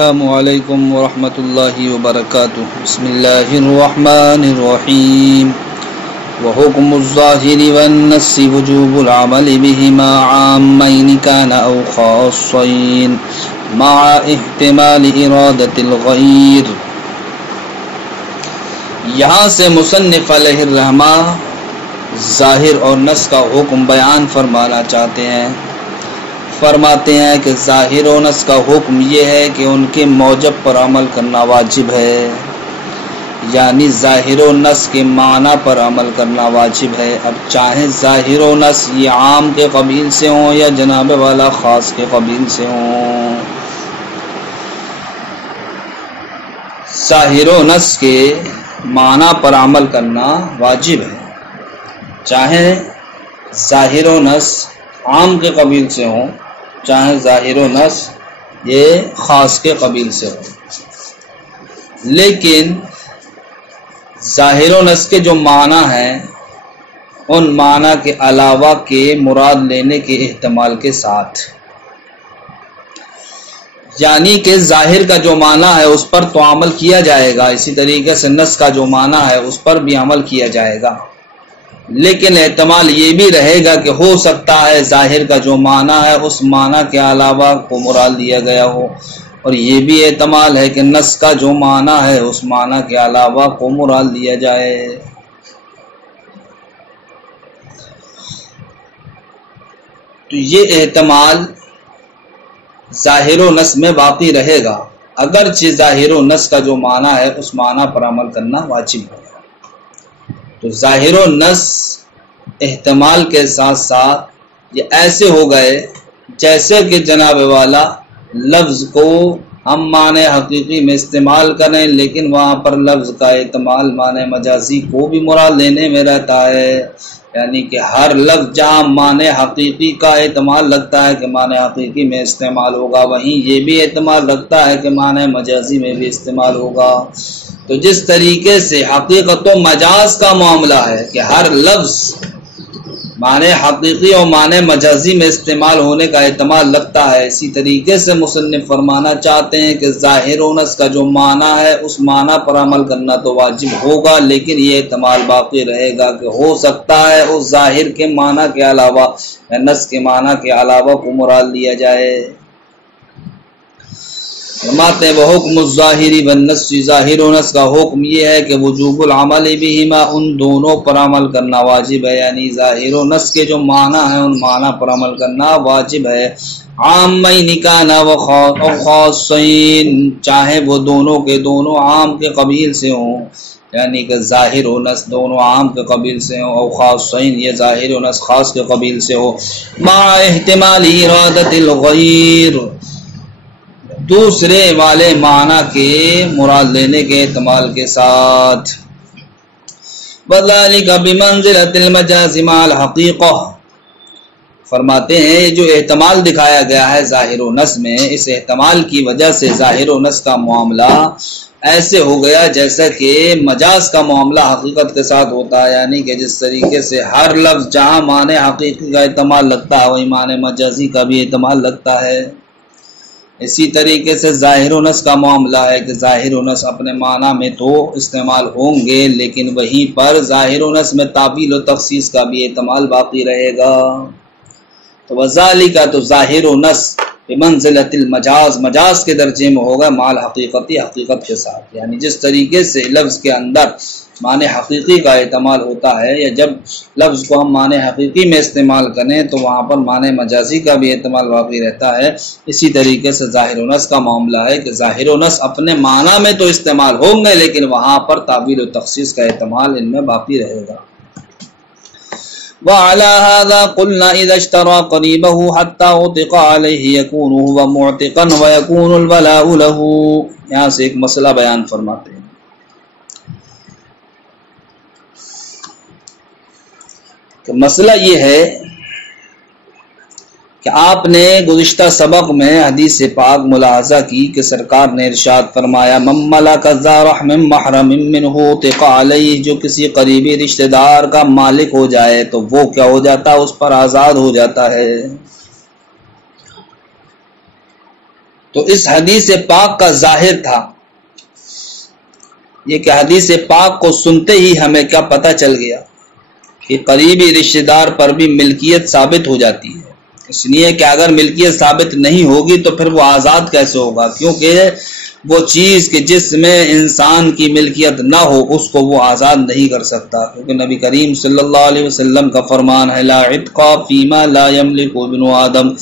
السلام علیکم ورحمۃ اللہ وبرکاتہ. بسم اللہ الرحمن الرحیم. وحکم الظاہر والنص وجوب العمل بہما عامین کان او خاصین مع احتمال ارادۃ الغیر. یہاں سے مصنف علیہ الرحمہ ظاہر اور نص کا حکم بیان فرمانا چاہتے ہیں. فرماتے ہیں کہ ظاہر و نص کا حکم یہ ہے کہ ان کے موجب پر عمل کرنا واجب ہے، یعنی ظاہر و نص کے معنی پر عمل کرنا واجب ہے. اب چاہے ظاہر و نص یہ عام کے قبیل سے ہوں یا جناب والا خاص کے قبیل سے ہوں، ظاہر و نص کے معنی پر عمل کرنا واجب ہے، چاہے ظاہر و نص عام کے قبیل سے ہوں چاہے ظاہر و نص یہ خاص کے قبیل سے ہو. لیکن ظاہر و نص کے جو معنی ہیں ان معنی کے علاوہ کے مراد لینے کے احتمال کے ساتھ، یعنی کہ ظاہر کا جو معنی ہے اس پر تو عمل کیا جائے گا، اسی طریقے سے نص کا جو معنی ہے اس پر بھی عمل کیا جائے گا. لیکن احتمال یہ بھی رہے گا کہ ہو سکتا ہے ظاہر کا جو معنی ہے اس معنی کے علاوہ کو مراد لیا گیا ہو، اور یہ بھی احتمال ہے کہ نص کا جو معنی ہے اس معنی کے علاوہ کو مراد لیا جائے. تو یہ احتمال ظاہر و نص میں باقی رہے گا، اگرچہ ظاہر و نص کا جو معنی ہے اس معنی پر عمل کرنا واجب ہے. تو ظاہر و نص احتمال کے ساتھ ساتھ یہ ایسے ہو گئے جیسے کہ جناب والا لفظ کو ہم معنی حقیقی میں استعمال کریں، لیکن وہاں پر لفظ کا احتمال معنی مجازی کو بھی مراد لینے میں رہتا ہے. یعنی کہ ہر لفظ جہاں معنی حقیقی کا احتمال لگتا ہے کہ معنی حقیقی میں استعمال ہوگا، وہیں یہ بھی احتمال رکھتا ہے کہ معنی مجازی میں بھی استعمال ہوگا. تو جس طریقے سے حقیقت و مجاز کا معاملہ ہے کہ ہر لفظ معنی حقیقی اور معنی مجازی میں استعمال ہونے کا احتمال لگتا ہے، اسی طریقے سے مصنف فرمانا چاہتے ہیں کہ ظاہر و نص کا جو معنی ہے اس معنی پر عمل کرنا تو واجب ہوگا، لیکن یہ احتمال باقی رہے گا کہ ہو سکتا ہے اس ظاہر کے معنی کے علاوہ یا نص کے معنی کے علاوہ کو مراد لیا جائے. فرماتے ہیں وحکم الظاہر والنص، ظاہر و نص کا حکم یہ ہے کہ وجوب العمل بہما ان دونوں پر عمل کرنا واجب ہے، یعنی ظاہر و نص کے جو معنی ہیں ان معنی پر عمل کرنا واجب ہے. عامین کان و خاصین، چاہے وہ دونوں کے دونوں عام کے قبیل سے ہوں، یعنی کہ ظاہر و نص دونوں عام کے قبیل سے ہوں، او خاصین یہ ظاہر و نص خاص کے قبیل سے ہو، مع احتمال ارادت الغیر، دوسرے والے معنی کے مراد لینے کے احتمال کے ساتھ. وذالک بمنزلۃ المجاز مع الحقیقہ، فرماتے ہیں یہ جو احتمال دکھایا گیا ہے ظاہر و نص میں، اس احتمال کی وجہ سے ظاہر و نص کا معاملہ ایسے ہو گیا جیسا کہ مجاز کا معاملہ حقیقت کے ساتھ ہوتا ہے. یعنی کہ جس طریقے سے ہر لفظ جہاں معنی حقیقی کا احتمال لگتا ہے وہی معنی مجازی کا بھی احتمال لگتا ہے. اسی طریقے سے ظاہر و نص کا معاملہ ہے کہ ظاہر و نص اپنے معنی میں تو استعمال ہوں گے، لیکن وہیں پر ظاہر و نص میں تعبیل و تخصیص کا بھی احتمال باقی رہے گا. تو وذالک تو ظاہر و نص بمنزلۃ المجاز، مجاز کے درجے میں ہوگا مع الحقیقتی، حقیقت کے ساتھ. یعنی جس طریقے سے لفظ کے اندر معنی حقیقی کا احتمال ہوتا ہے، یا جب لفظ کو ہم معنی حقیقی میں استعمال کریں تو وہاں پر معنی مجازی کا بھی احتمال باقی رہتا ہے، اسی طریقے سے ظاہر و نص کا معاملہ ہے کہ ظاہر و نص اپنے معنی میں تو استعمال ہوں گے لیکن وہاں پر تعبیل و تخصیص کا احتمال ان میں باقی رہے گا. وعلى هذا قلنا اذا اشترى قريبه حتى عتق عليه يكون هو معتقا ويكون الولاء له. یہاں سے ایک مسئلہ بیان فرماتے ہیں کہ مسئلہ یہ ہے کہ آپ نے گزشتہ سبق میں حدیث پاک ملاحظہ کی کہ سرکار نے ارشاد فرمایا من ملک ذا رحم محرم منہ عتق علیہ، جو کسی قریبی رشتہ دار کا مالک ہو جائے تو وہ کیا ہو جاتا ہے، اس پر آزاد ہو جاتا ہے. تو اس حدیث پاک کا ظاہر تھا یہ کہ حدیث پاک کو سنتے ہی ہمیں کیا پتہ چل گیا کہ قریبی رشتہ دار پر بھی ملکیت ثابت ہو جاتی ہے، اس لیے کہ اگر ملکیت ثابت نہیں ہوگی تو پھر وہ آزاد کیسے ہوگا، کیونکہ وہ چیز کہ جس میں انسان کی ملکیت نہ ہو اس کو وہ آزاد نہیں کر سکتا، کیونکہ نبی کریم صلی اللہ علیہ وسلم کا فرمان ہے لا عتق فیما لا یملک ابن آدم،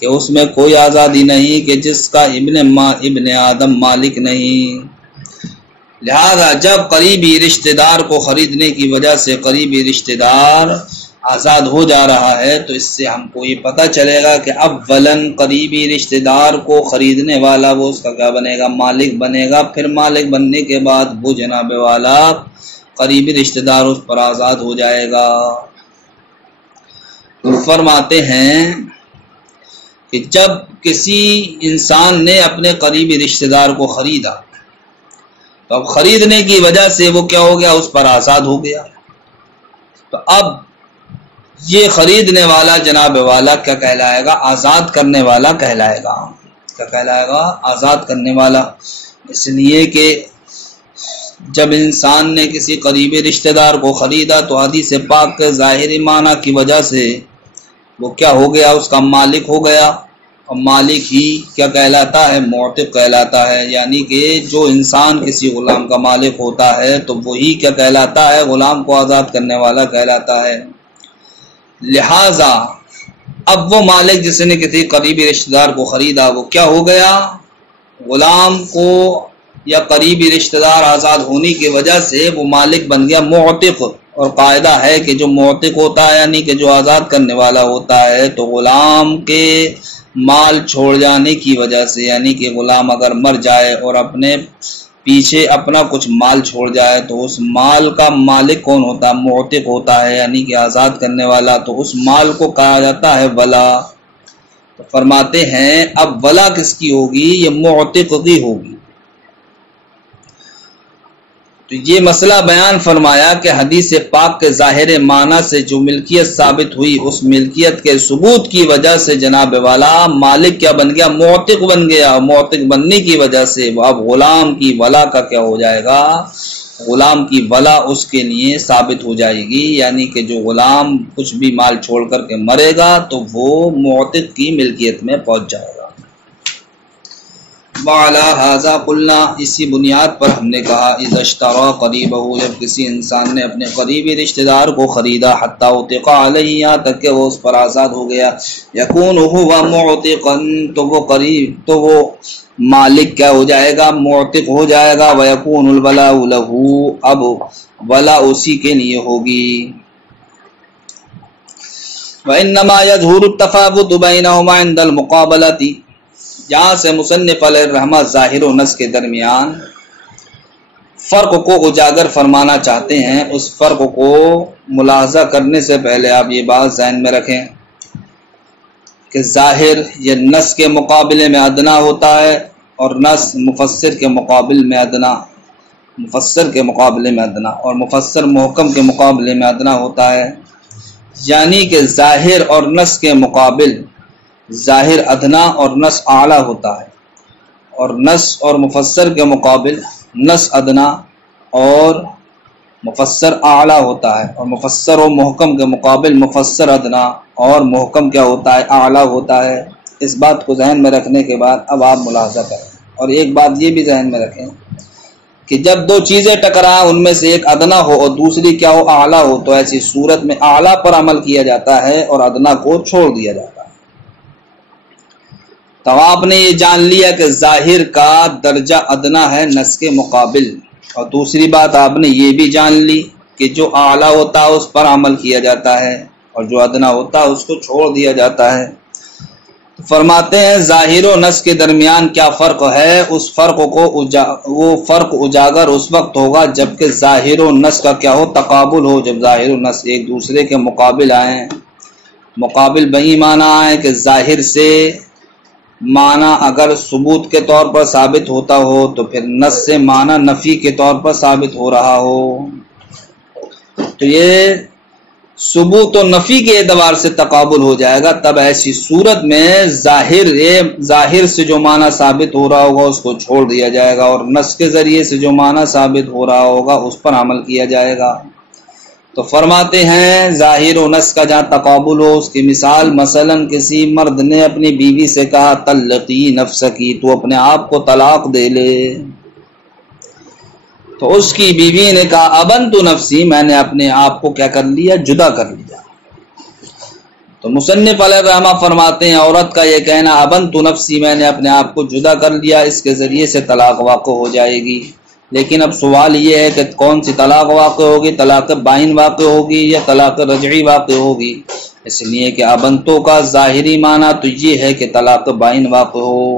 کہ اس میں کوئی آزادی نہیں کہ جس کا ابن آدم مالک نہیں۔ لہذا جب قریبی رشتہ دار کو خریدنے کی وجہ سے قریبی رشتہ دار آزاد ہو جا رہا ہے تو اس سے ہم کو یہ پتہ چلے گا کہ اولاً قریبی رشتہ دار کو خریدنے والا وہ اس کا کیا بنے گا، مالک بنے گا، پھر مالک بننے کے بعد وہ جناب والا قریبی رشتہ دار اس پر آزاد ہو جائے گا۔ فرماتے ہیں کہ جب کسی انسان نے اپنے قریبی رشتہ دار کو خریدا تو اب خریدنے کی وجہ سے وہ کیا ہو گیا، اس پر آزاد ہو گیا، تو اب یہ خریدنے والا جناب والا کیا کہلائے گا، آزاد کرنے والا کہلائے گا۔ کیا کہلائے گا، آزاد کرنے والا، اس لیے کہ جب انسان نے کسی قریبی رشتہ دار کو خریدا تو حدیث پاک کے ظاہری معنی کی وجہ سے وہ کیا ہو گیا، اس کا مالک ہو گیا، اور مالک ہی کیا کہلاتا ہے، معتق کہلاتا ہے، یعنی کہ جو انسان کسی غلام کا مالک ہوتا ہے تو وہی کیا کہلاتا ہے، غلام کو آزاد کرنے والا کہلاتا ہے۔ لہذا اب وہ مالک جس نے کسی قریبی رشتہ دار کو خریدا وہ کیا ہو گیا، غلام کو یا قریبی رشتہ دار آزاد ہونے کی وجہ سے وہ مالک بن گیا معتق، اور قاعدہ ہے کہ جو معتق ہوتا ہے یعنی کہ جو آزاد کرنے والا ہوتا ہے تو غلام کے مال چھوڑ جانے کی وجہ سے، یعنی کہ غلام اگر مر جائے اور اپنے پیچھے اپنا کچھ مال چھوڑ جائے تو اس مال کا مالک کون ہوتا ہے، معتق ہوتا ہے، یعنی کہ آزاد کرنے والا، تو اس مال کو کہا جاتا ہے ولا۔ تو فرماتے ہیں اب ولا کس کی ہوگی، یہ معتق کی ہوگی۔ تو یہ مسئلہ بیان فرمایا کہ حدیث پاک کے ظاہر معنی سے جو ملکیت ثابت ہوئی اس ملکیت کے ثبوت کی وجہ سے جناب والا مالک کیا بن گیا، معتق بن گیا، اور معتق بننے کی وجہ سے اب غلام کی ولا کا کیا ہو جائے گا، غلام کی ولا اس کے لیے ثابت ہو جائے گی، یعنی کہ جو غلام کچھ بھی مال چھوڑ کر کے مرے گا تو وہ معتق کی ملکیت میں پہنچ جائے گا۔ وعلى هذا قلنا، اسی بنیاد پر ہم نے کہا اذا اشترى قریبہ، جب کسی انسان نے اپنے قریبی رشتہ دار کو خریدا حتی اطلق علیہ، یہاں تک کہ وہ اس پر آزاد ہو گیا، یکون هو معتقا، تو وہ قریب تو وہ مالک کیا ہو جائے گا، معتق ہو جائے گا، ویکون الولاء له، اب ولا اسی کے لیے ہوگی۔ وانما يظهر التفاوت بينهما عند المقابلة، یہاں سے مصنف علیہ الرحمہ ظاہر و نص کے درمیان فرق کو اجاگر فرمانا چاہتے ہیں۔ اس فرق کو ملاحظہ کرنے سے پہلے آپ یہ بات ذہن میں رکھیں کہ ظاہر یہ نص کے مقابلے میں ادنا ہوتا ہے، اور نص مفسر کے مقابل میں ادنا، مفسر کے مقابلے میں ادنا، اور مفسر محکم کے مقابلے میں ادنا ہوتا ہے، یعنی کہ ظاہر اور نص کے مقابل ظاہر ادنا اور نص اعلیٰ ہوتا ہے، اور نص اور مفسر کے مقابل نص ادنا اور مفسر اعلیٰ ہوتا ہے، اور مفسر و محکم کے مقابل مفسر ادنا اور محکم کیا ہوتا ہے، اعلیٰ ہوتا ہے۔ اس بات کو ذہن میں رکھنے کے بعد اب آپ ملاحظہ کریں، اور ایک بات یہ بھی ذہن میں رکھیں کہ جب دو چیزیں ٹکرائیں ان میں سے ایک ادنا ہو اور دوسری کیا ہو، اعلیٰ ہو، تو ایسی صورت میں اعلیٰ پر عمل کیا جاتا ہے اور ادنا کو چھوڑ دیا جاتا ہے۔ تو آپ نے یہ جان لیا کہ ظاہر کا درجہ ادنا ہے نص کے مقابل، اور دوسری بات آپ نے یہ بھی جان لی کہ جو اعلیٰ ہوتا ہے اس پر عمل کیا جاتا ہے اور جو ادنا ہوتا ہے اس کو چھوڑ دیا جاتا ہے۔ فرماتے ہیں ظاہر و نص کے درمیان کیا فرق ہے، اس فرق کو وہ فرق اجاگر اس وقت ہوگا جبکہ ظاہر و نص کا کیا ہو، تقابل ہو، جب ظاہر و نص ایک دوسرے کے مقابل آئیں۔ مقابل بہی معنی آئے کہ ظاہر سے معنی اگر ثبوت کے طور پر ثابت ہوتا ہو تو پھر نص سے معنی نفی کے طور پر ثابت ہو رہا ہو۔ تو یہ ثبوت و نفی کے اعتبار سے تقابل ہو جائے گا، تب ایسی صورت میں ظاہر سے جو معنی ثابت ہو رہا ہوگا اس کو چھوڑ دیا جائے گا، اور نص کے ذریعے سے جو معنی ثابت ہو رہا ہوگا اس پر عمل کیا جائے گا۔ تو فرماتے ہیں ظاہر و نص کا جہاں تقابل ہو، اس کی مثال مثلا کسی مرد نے اپنی بیوی سے کہا طلقی نفسکی، تو اپنے آپ کو طلاق دے لے، تو اس کی بیوی نے کہا ابنت نفسی، میں نے اپنے آپ کو کیا کر لیا، جدا کر لیا۔ تو مصنف علیہ الرحمہ فرماتے ہیں عورت کا یہ کہنا ابنت نفسی، میں نے اپنے آپ کو جدا کر لیا، اس کے ذریعے سے طلاق واقع ہو جائے گی۔ لیکن اب سوال یہ ہے کہ کون سی طلاق واقع ہوگی، طلاق بائن واقع ہوگی یا طلاق رجعی واقع ہوگی؟ اس لیے کہ ابنتوں کا ظاہری معنی تو یہ ہے کہ طلاق بائن واقع ہو،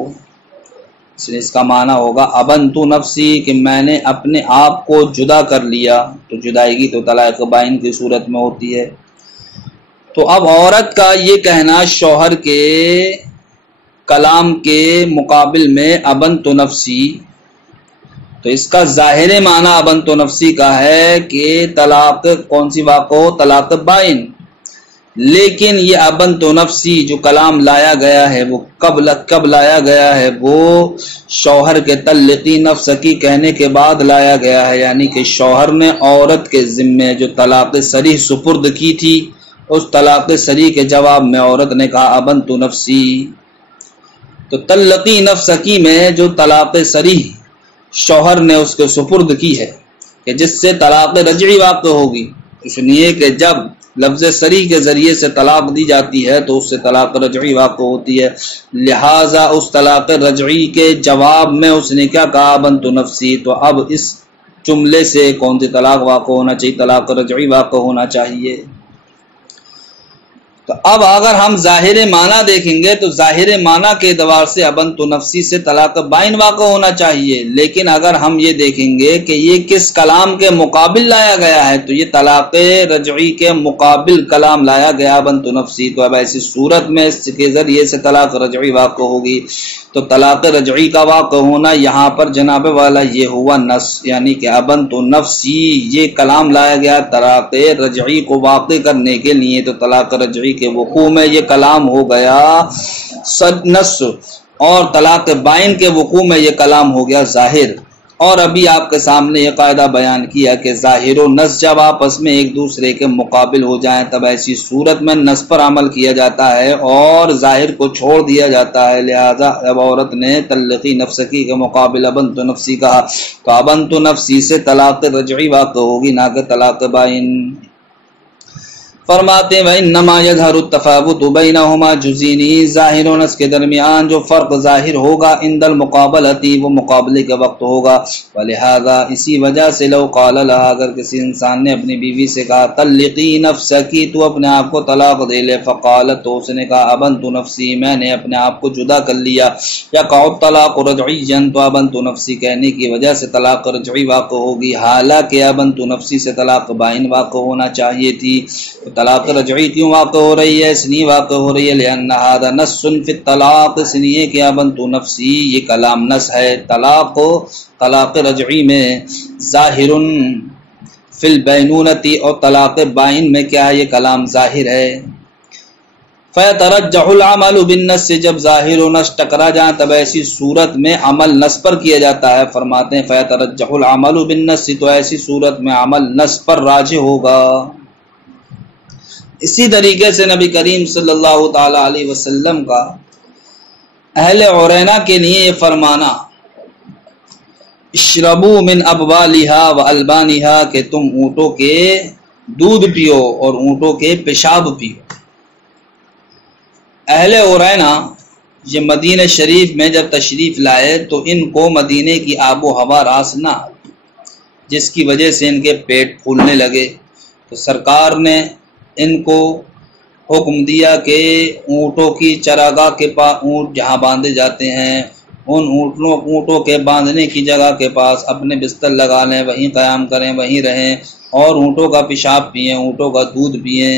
اس لیے اس کا معنی ہوگا ابنت نفسی کہ میں نے اپنے آپ کو جدا کر لیا، تو جدائیگی تو طلاق بائن کی صورت میں ہوتی ہے۔ تو اب عورت کا یہ کہنا شوہر کے کلام کے مقابل میں ابنت نفسی، تو اس کا ظاہر معنی ابنت نفسی کا ہے کہ طلاق کون سی واقع ہو، طلاق بائن۔ لیکن یہ ابنت نفسی جو کلام لایا گیا ہے وہ کب لایا گیا ہے، وہ شوہر کے طلقی نفسکی کہنے کے بعد لایا گیا ہے، یعنی کہ شوہر نے عورت کے ذمے جو طلاق صریح سپرد کی تھی، اس طلاق صریح کے جواب میں عورت نے کہا ابنت نفسی۔ تو طلقی نفسکی میں جو طلاق صریح شوہر نے اس کے سپرد کی ہے کہ جس سے طلاق رجعی واقع ہوگی، اس لیے کہ جب لفظ صریح کے ذریعے سے طلاق دی جاتی ہے تو اس سے طلاق رجعی واقع ہوتی ہے، لہٰذا اس طلاق رجعی کے جواب میں اس نے کیا کہا ابنت نفسی۔ تو اب اس جملے سے کون سی طلاق واقع ہونا چاہیے، طلاق رجعی واقع ہونا چاہیے۔ تو اب اگر ہم ظاہر معنی دیکھیں گے تو ظاہر معنی کے اعتبار سے ابنت نفسی سے طلاق بائن واقع ہونا چاہیے، لیکن اگر ہم یہ دیکھیں گے کہ یہ کس کلام کے مقابل لایا گیا ہے تو یہ طلاق رجعی کے مقابل کلام لایا گیا ابنت نفسی، تو اب ایسی صورت میں اس کے ذریعے سے طلاق رجعی واقع ہوگی۔ تو طلاق رجعی کا واقع ہونا یہاں پر جناب والا یہ ہوا نص، یعنی کہ ابنت نفسی یہ کلام لایا گیا طلاق رجعی کو واقع کرنے کے لیے، تو طلاق رجعی کے وقوع میں یہ کلام ہو گیا نص، اور طلاق بائن کے وقوع میں یہ کلام ہو گیا ظاہر۔ اور ابھی آپ کے سامنے یہ قاعدہ بیان کیا کہ ظاہر و نص جب آپس میں ایک دوسرے کے مقابل ہو جائیں تب ایسی صورت میں نص پر عمل کیا جاتا ہے اور ظاہر کو چھوڑ دیا جاتا ہے، لہذا اب عورت نے طلقی نفسکی کے مقابل ابنت نفسی کہا تو ابنت نفسی سے طلاق رجعی واقع ہوگی، نہ کہ طلاق بائن۔ فرماتے ہیں وَإِنَّمَا يَظْهَرُ التَّفَاوُتُ بَيْنَهُمَا جُزِينِ، ظاہر و نص کے درمیان جو فرق ظاہر ہوگا عند المقابلتی وہ مقابلے کے وقت ہوگا، ولہذا اسی وجہ سے لو قال لها اگر کسی انسان نے اپنی بیوی سے کہا طلقی نفسکی تو اپنے آپ کو طلاق دے لے، فقالت تو اس نے کہا ابنت نفسی میں نے اپنے آپ کو جدا کر لیا، یا قعد طلاق رجعیا تو ابنت نفسی کہنے کی وجہ سے طلاق رجعی واقع ہوگی، حالانکہ ابنت نفسی سے طلاق بائن واقع ہونا چاہیے تھی۔ طلاق رجعی کیوں واقع ہو رہی ہے؟ اس لیے واقع ہو رہی ہے لأن هذا نص فی الطلاق، اس لیے کہ ابنت نفسی یہ کلام نص ہے طلاق رجعی میں، ظاہر فی البینونتی اور طلاق بائن میں کیا ہے یہ کلام ظاہر ہے۔ فیترجح العمل بالنص، جب ظاہر و نص ٹکرا جائیں تب ایسی صورت میں عمل نص پر کیا جاتا ہے۔ فرماتے ہیں فیترجح العمل بالنص، تو ایسی صورت میں عمل نص پر راجح ہوگا۔ اسی طریقے سے نبی کریم صلی اللہ تعالی علیہ وسلم کا اہل عرینا کے لیے یہ فرمانا اشربوا من ابوالها والبانها کہ تم اونٹوں کے دودھ پیو اور اونٹوں کے پیشاب پیو۔ اہل عرینا یہ مدینہ شریف میں جب تشریف لائے تو ان کو مدینے کی آب و ہوا راس نہ آئی، جس کی وجہ سے ان کے پیٹ پھولنے لگے، تو سرکار نے ان کو حکم دیا کہ اونٹوں کی چراگاہ کے پاس، اونٹ جہاں باندھے جاتے ہیں ان اونٹوں کے باندھنے کی جگہ کے پاس اپنے بستر لگا لیں، وہیں قیام کریں، وہیں رہیں، اور اونٹوں کا پیشاب پئیں، اونٹوں کا دودھ پئیں۔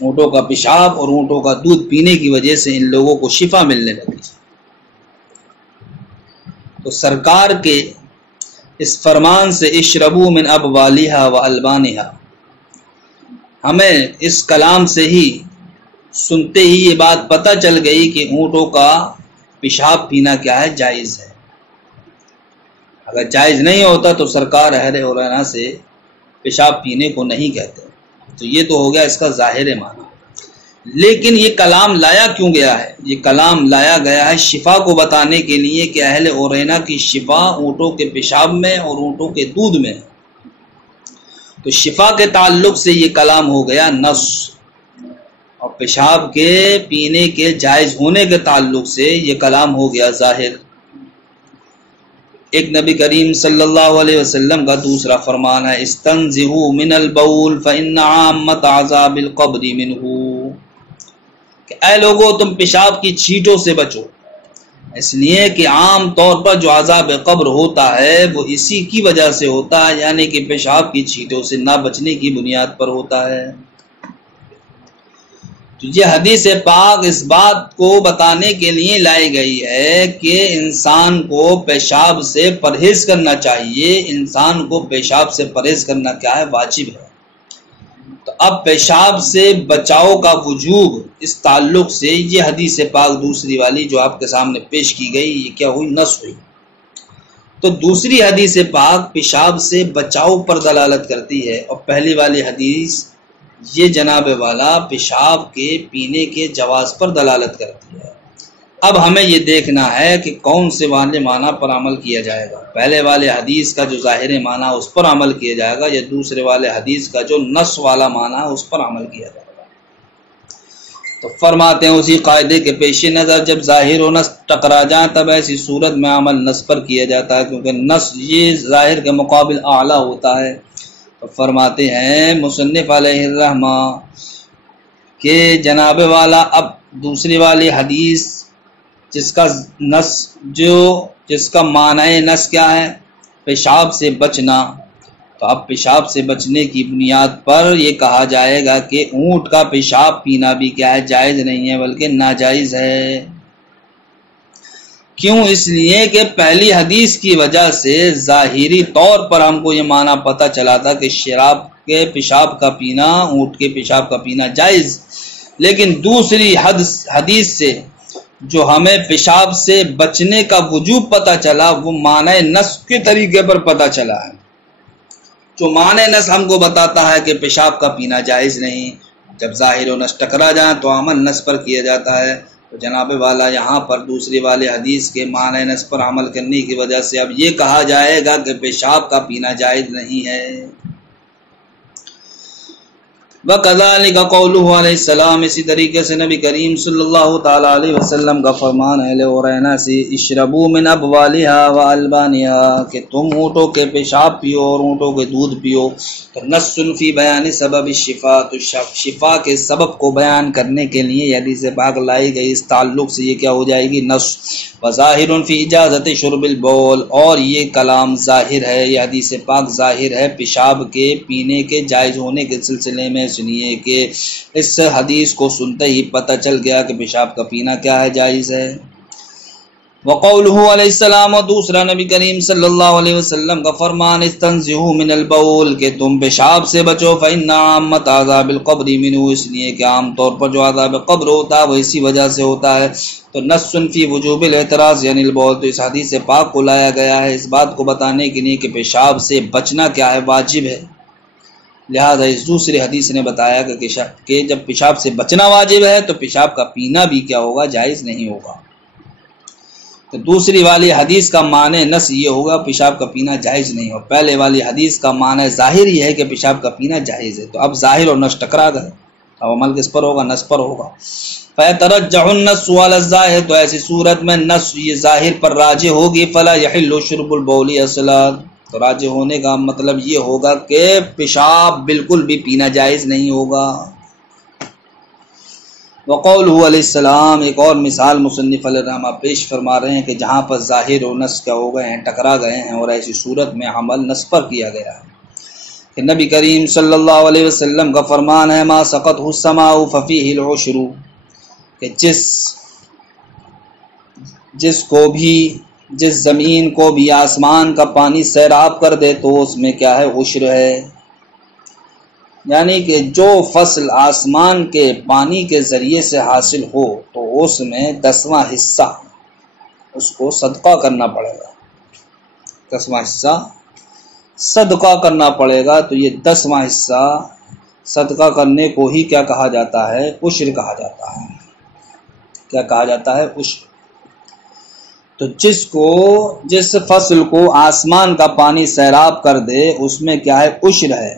اونٹوں کا پیشاب اور اونٹوں کا دودھ پینے کی وجہ سے ان لوگوں کو شفا ملنے لگی۔ تو سرکار کے اس فرمان سے اشربوا من ابوالها والبانها، ہمیں اس کلام سے ہی سنتے ہی یہ بات پتہ چل گئی کہ اونٹوں کا پیشاب پینا کیا ہے، جائز ہے۔ اگر جائز نہیں ہوتا تو سرکار اہل عرینا سے پیشاب پینے کو نہیں کہتے۔ تو یہ تو ہو گیا اس کا ظاہر معنی۔ لیکن یہ کلام لایا کیوں گیا ہے؟ یہ کلام لایا گیا ہے شفا کو بتانے کے لیے کہ اہل عرینا کی شفا اونٹوں کے پیشاب میں اور اونٹوں کے دودھ میں۔ تو شفا کے تعلق سے یہ کلام ہو گیا نص، اور پیشاب کے پینے کے جائز ہونے کے تعلق سے یہ کلام ہو گیا ظاہر۔ ایک نبی کریم صلی اللہ علیہ وسلم کا دوسرا فرمان ہے، استنزہوا من البول فإن عامۃ عذاب القبر منہ، کہ اے لوگو تم پیشاب کی چھینٹوں سے بچو، اس لیے کہ عام طور پر جو عذاب قبر ہوتا ہے وہ اسی کی وجہ سے ہوتا ہے، یعنی کہ پیشاب کی چھینٹوں سے نہ بچنے کی بنیاد پر ہوتا ہے۔ تو یہ حدیث پاک اس بات کو بتانے کے لیے لائی گئی ہے کہ انسان کو پیشاب سے پرہیز کرنا چاہیے، انسان کو پیشاب سے پرہیز کرنا کیا ہے، واجب ہے۔ تو اب پیشاب سے بچاؤ کا وجوب اس تعلق سے یہ حدیث پاک دوسری والی جو آپ کے سامنے پیش کی گئی، یہ کیا ہوئی، نص ہوئی۔ تو دوسری حدیث پاک پیشاب سے بچاؤ پر دلالت کرتی ہے، اور پہلی والی حدیث یہ جناب والا پیشاب کے پینے کے جواز پر دلالت کرتی ہے۔ اب ہمیں یہ دیکھنا ہے کہ کون سے والے معنی پر عمل کیا جائے گا، پہلے والے حدیث کا جو ظاہر معنی اس پر عمل کیا جائے گا، یا دوسرے والے حدیث کا جو نص والا معنی اس پر عمل کیا جائے گا۔ تو فرماتے ہیں اسی قاعدے کے پیش نظر جب ظاہر و نص ٹکرا جائیں تب ایسی صورت میں عمل نص پر کیا جاتا ہے، کیونکہ نص یہ ظاہر کے مقابل اعلیٰ ہوتا ہے۔ تو فرماتے ہیں مصنف علیہ الرحمہ کہ جناب والا اب دوسری والی حدیث جس کا نص جس کا معنی نص کیا ہے، پیشاب سے بچنا، تو اب پیشاب سے بچنے کی بنیاد پر یہ کہا جائے گا کہ اونٹ کا پیشاب پینا بھی کیا ہے، جائز نہیں ہے بلکہ ناجائز ہے۔ کیوں؟ اس لیے کہ پہلی حدیث کی وجہ سے ظاہری طور پر ہم کو یہ معنی پتہ چلا تھا کہ شراب کے پیشاب کا پینا، اونٹ کے پیشاب کا پینا جائز، لیکن دوسری حدیث سے جو ہمیں پیشاب سے بچنے کا وجوب پتہ چلا وہ معنی نص کے طریقے پر پتہ چلا ہے۔ جو معنی نص ہم کو بتاتا ہے کہ پیشاب کا پینا جائز نہیں، جب ظاہر و نص ٹکرا جائیں تو عمل نص پر کیا جاتا ہے۔ تو جناب والا یہاں پر دوسری والے حدیث کے معنی نص پر عمل کرنے کی وجہ سے اب یہ کہا جائے گا کہ پیشاب کا پینا جائز نہیں ہے۔ وَكَذَلِكَ قَوْلُهُ علیہ السلام، اسی طریقے سے نبی کریم صلی اللہ تعالی علیہ وسلم کا فرمان ہے اہل عرینا سے، اشربوا من ابوالها والبانها، کہ تم اونٹوں کے پیشاب پیو اور اونٹوں کے دودھ پیو۔ تو نص فی بیان سبب الشفا، تو شفا کے سبب کو بیان کرنے کے لیے یہ حدیث پاک لائی گئی، اس تعلق سے یہ کیا ہو جائے گی، نص۔ وظاہر فی اجازت شرب البول، اور یہ کلام ظاہر ہے، یہ حدیث پاک ظاہر ہے پیشاب کے پینے کے جائز ہونے کے سلسلے میں، سنیے کہ اس حدیث کو سنتے ہی پتہ چل گیا کہ پیشاب کا پینا کیا ہے، جائز ہے۔ وقولہ علیہ السلام، اور دوسرا نبی کریم صلی اللہ علیہ وسلم کا فرمان، استنزہوا من البول، کہ تم پیشاب سے بچو، فإن عامۃ عذاب القبر منہ، اس لیے کہ عام طور پر جو عذاب قبر ہوتا ہے وہ اسی وجہ سے ہوتا ہے۔ تو نص فی وجوب الاعتراض یعنی البول، تو اس حدیث پاک کو لایا گیا ہے اس بات کو بتانے کے لیے کہ پیشاب سے بچنا کیا ہے، واجب ہے۔ لہذا اس دوسری حدیث نے بتایا کہ جب پیشاب سے بچنا واجب ہے تو پیشاب کا پینا بھی کیا ہوگا، جائز نہیں ہوگا۔ تو دوسری والی حدیث کا معنی نص یہ ہوگا پیشاب کا پینا جائز نہیں ہو، پہلے والی حدیث کا معنی ظاہر یہ ہے کہ پیشاب کا پینا جائز ہے۔ تو اب ظاہر اور نص ٹکرا گئے، اب عمل کس پر ہوگا، نص پر ہوگا۔ فَيَتَرَجَّحُ النَّصُّ عَلَى الظَّاهِرِ، تو ایسی صورت میں نص یہ ظاہر پر راجع ہوگی، فَلَا يَحِلُّ شُرْبُ الْبَوْلِ أَصْلًا، تو راجع ہونے کا مطلب یہ ہوگا کہ پیشاب بالکل بھی پینا جائز نہیں ہوگا۔ وقولہ علیہ السلام، ایک اور مثال مصنف علیہ الرحمہ پیش فرما رہے ہیں کہ جہاں پر ظاہر و نص کیا ہو گئے ہیں، ٹکرا گئے ہیں، اور ایسی صورت میں عمل نص پر کیا گیا ہے کہ نبی کریم صلی اللہ علیہ وسلم کا فرمان ہے، ما سقطہ السماء ففیہ العشر، کہ جس زمین کو بھی آسمان کا پانی سیراب کر دے تو اس میں کیا ہے، عشر ہے۔ یعنی کہ جو فصل آسمان کے پانی کے ذریعے سے حاصل ہو تو اس میں 10واں حصہ اس کو صدقہ کرنا پڑے گا، 10واں حصہ صدقہ کرنا پڑے گا۔ تو یہ 10واں حصہ صدقہ کرنے کو ہی کیا کہا جاتا ہے؟ عشر کہا جاتا ہے۔ کیا کہا جاتا ہے؟ عشر۔ تو جس فصل کو آسمان کا پانی سیراب کر دے اس میں کیا ہے؟ عشر ہے۔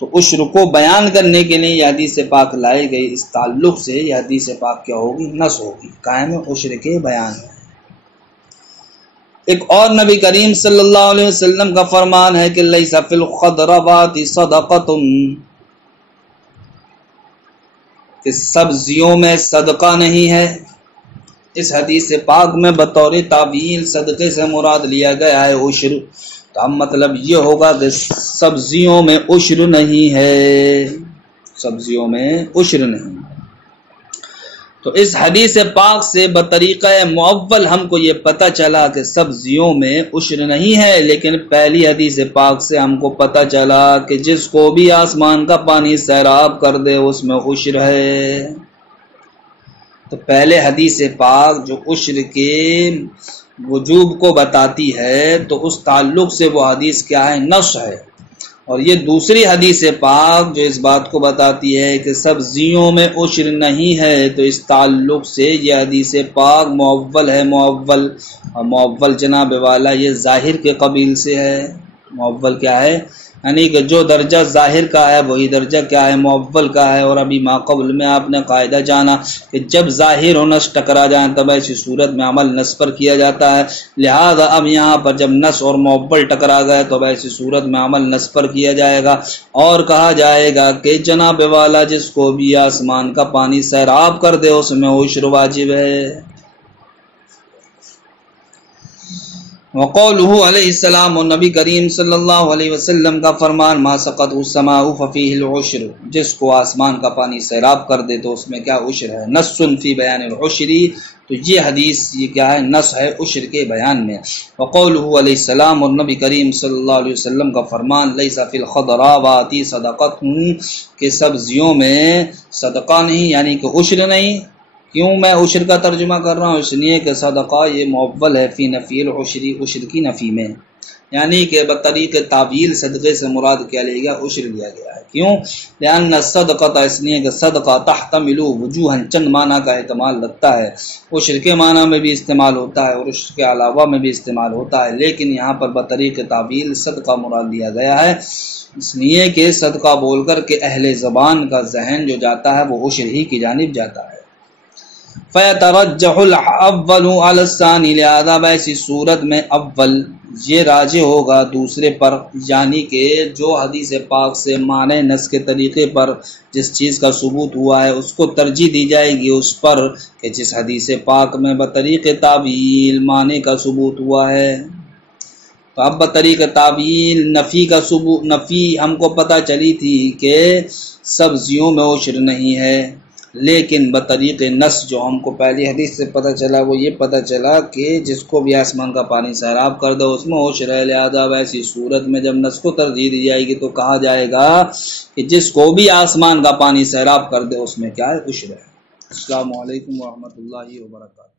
تو عشر کو بیان کرنے کے لیے یہ حدیث پاک لائی گئی، اس تعلق سے یہ حدیث پاک کیا ہوگی؟ نص ہوگی، قائم عشر کے بیان ہے۔ ایک اور نبی کریم صلی اللہ علیہ وسلم کا فرمان ہے کہ لیس فی الخضروات صدقۃ، کہ سبزیوں میں صدقہ نہیں ہے۔ اس حدیث پاک میں بطور تعبیل صدقے سے مراد لیا گیا ہے عشر۔ تو اب مطلب یہ ہوگا کہ سبزیوں میں عشر نہیں ہے، سبزیوں میں عشر نہیں۔ تو اس حدیث پاک سے بطریقہ معول ہم کو یہ پتہ چلا کہ سبزیوں میں عشر نہیں ہے، لیکن پہلی حدیث پاک سے ہم کو پتہ چلا کہ جس کو بھی آسمان کا پانی سیراب کر دے اس میں عشر ہے۔ تو پہلے حدیث پاک جو عشر کے وجوب کو بتاتی ہے تو اس تعلق سے وہ حدیث کیا ہے؟ نص ہے۔ اور یہ دوسری حدیث پاک جو اس بات کو بتاتی ہے کہ سبزیوں میں عشر نہیں ہے، تو اس تعلق سے یہ حدیث پاک معول ہے۔ معول، اور معول جناب والا یہ ظاہر کے قبیل سے ہے۔ معول کیا ہے؟ یعنی کہ جو درجہ ظاہر کا ہے وہی درجہ کیا ہے؟ معول کا ہے۔ اور ابھی ما قبل میں آپ نے قاعدہ جانا کہ جب ظاہر و نص ٹکرا جائیں تب ایسی صورت میں عمل نص پر کیا جاتا ہے، لہذا اب یہاں پر جب نص اور معول ٹکرا گئے تو ایسی صورت میں عمل نص پر کیا جائے گا، اور کہا جائے گا کہ جناب والا جس کو بھی آسمان کا پانی سیراب کر دے اس میں عشر واجب ہے۔ وقولہ علیہ السلام، اور نبی کریم صلی اللہ علیہ وسلم کا فرمان، ما سقط السماء ففیہ العشر، جس کو آسمان کا پانی سیراب کر دے تو اس میں کیا عشر ہے۔ نص فی بیان العشر، تو یہ حدیث یہ کیا ہے؟ نص ہے عشر کے بیان میں۔ وقولہ علیہ السلام، اور نبی کریم صلی اللہ علیہ وسلم کا فرمان، لیس فی الخضراوات صدقۃ، کہ سبزیوں میں صدقہ نہیں، یعنی کہ عشر نہیں۔ کیوں میں عشر کا ترجمہ کر رہا ہوں؟ اس لیے کہ صدقہ یہ معول ہے فی نفی العشر، عشر کی نفی میں، یعنی کہ بطریق تعبیل صدقے سے مراد کیا لیا گیا؟ عشر لیا گیا ہے۔ کیوں؟ لأن الصدقہ، اس لیے کہ صدقہ تحتمل وجوہا، چند معنی کا احتمال رکھتا ہے۔ عشر کے معنی میں بھی استعمال ہوتا ہے اور عشر کے علاوہ میں بھی استعمال ہوتا ہے، لیکن یہاں پر بطریق تعبیل صدقہ مراد لیا گیا ہے، اس لیے کہ صدقہ بول کر کے اہل زبان کا ذہن جو جاتا ہے وہ عشر ہی کی جانب جاتا ہے۔ فَيَتَرَجَّحُ الْأَوَّلُ عَلَى الثَّانِي، لہذا ایسی صورت میں اول یہ راجح ہوگا دوسرے پر، یعنی کہ جو حدیث پاک سے معنی نص کے طریقے پر جس چیز کا ثبوت ہوا ہے اس کو ترجیح دی جائے گی اس پر کہ جس حدیث پاک میں بطریق تعبیل معنی کا ثبوت ہوا ہے۔ تو اب بطریق تعبیل نفی کا ثبوت، نفی ہم کو پتہ چلی تھی کہ سبزیوں میں عشر نہیں ہے، لیکن بطریق نص جو ہم کو پہلی حدیث سے پتہ چلا وہ یہ پتہ چلا کہ جس کو بھی آسمان کا پانی سیراب کر دو اس میں عشر ہے، لہذا ایسی صورت میں جب نص کو ترجیح دی جائے گی تو کہا جائے گا کہ جس کو بھی آسمان کا پانی سیراب کر دے اس میں کیا ہے؟ عشر ہے۔ السلام علیکم ورحمۃ اللہ وبرکاتہ۔